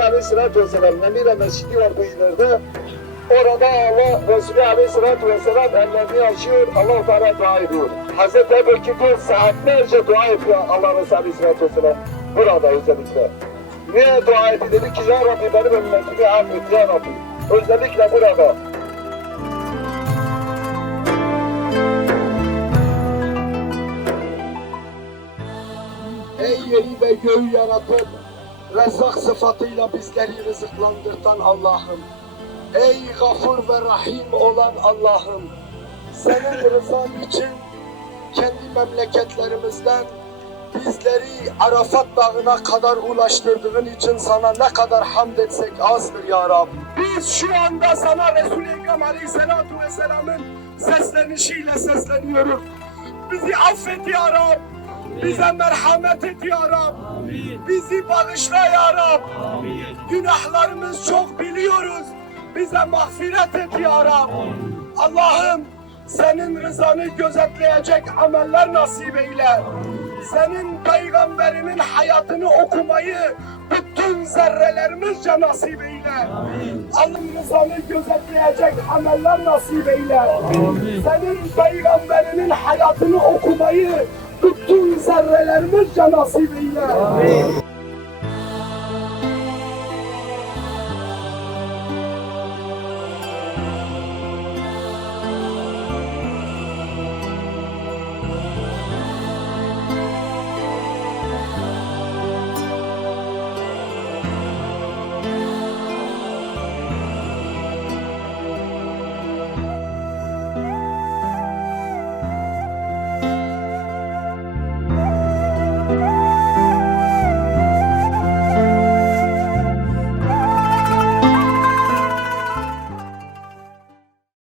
Aleyhisselatü Vesselam Nemire Mescidi var bu ileride. Orada Allah Resulü Aleyhisselatü Vesselam ellerini açıyor, Allah-u Teala dua ediyor. Hazreti Ebu Bekir saatlerce dua ediyor Allah Resulü Aleyhisselatü Vesselam. Burada özellikle. Niye dua etti? Dedi ki Ya Rabbi benim ümmetimi affet Ya Rabbi. Özellikle burada. Ey yeri ve göğü yaratıp Rezzak sıfatıyla bizleri rızıklandırtan Allah'ım. Ey gafur ve rahim olan Allah'ım. Senin rızan için kendi memleketlerimizden bizleri Arafat Dağı'na kadar ulaştırdığın için sana ne kadar hamd etsek azdır ya Rab. Biz şu anda sana Resul-i Ekrem Aleyhisselatü Vesselam'ın seslenişiyle sesleniyoruz. Bizi affet ya Rab. Bize merhamet et ya Rab. Bizi bağışla ya Rab. Günahlarımız çok biliyoruz. Bize mağfiret et ya Rab. Allah'ım senin rızanı gözetleyecek ameller nasip eyle. Senin peygamberinin hayatını okumayı bütün zerrelerimizce nasip eyle. Allah'ın rızanı gözetleyecek ameller nasip eyle. Senin peygamberinin hayatını okumayı bütün zerrelerimizce nasip eyle.